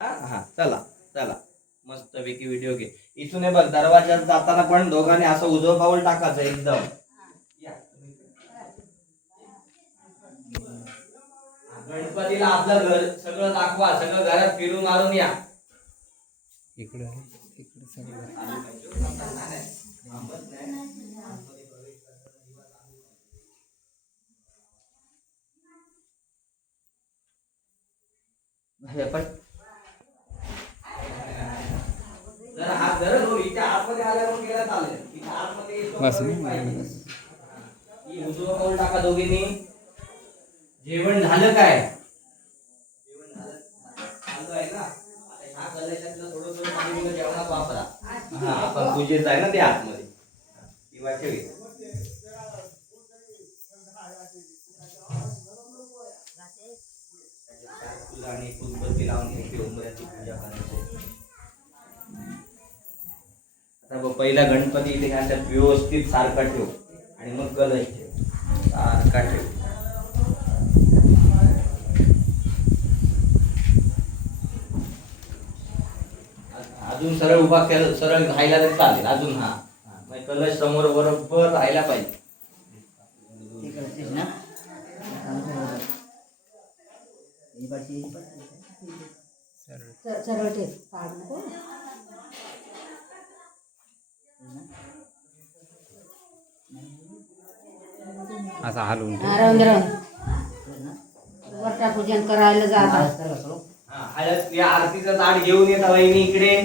हा चला चला मस्त पैकी व्हिडिओ घे. इथून हे बघ दरवाज्यात जाताना पण दोघांनी असं उजवं पाऊल टाकायचं एकदम. गणपतीला आपलं घर सगळं दाखवा, सगळं घरात फिरून मारून या. इकडे इकडे सगळं पण जरा हात धरत हो. इथे आतमध्ये आल्यावर गेला चालेल. इथे आतमध्ये बस उजवं पाऊल टाका दोघींनी. जेवण झालं काय? जेवण झालं चालू आहे ना. आता ह्या गल्ल्याच्यातलं थोडं थोडं पाणी तुम्ही जेवणात वापरा. हा आपण पूजेच आहे ना ते आतमध्ये किंवा ठेवी. आणि फुलबत्ती लावून उंबऱ्याची पूजा करायची. आता बघ पहिला गणपती इथे ह्याच्यात व्यवस्थित सारखा ठेव आणि मग कलश ठेव. सारखा ठेव. अजून सरळ उभा केला सरळ राहायला तर चालेल. अजून हा कलश समोर बरोबर राहायला पाहिजे. असा हलवून पूजन करायला जातात. हळद या आरतीचा ताट घेऊन येता वहिनी इकडे.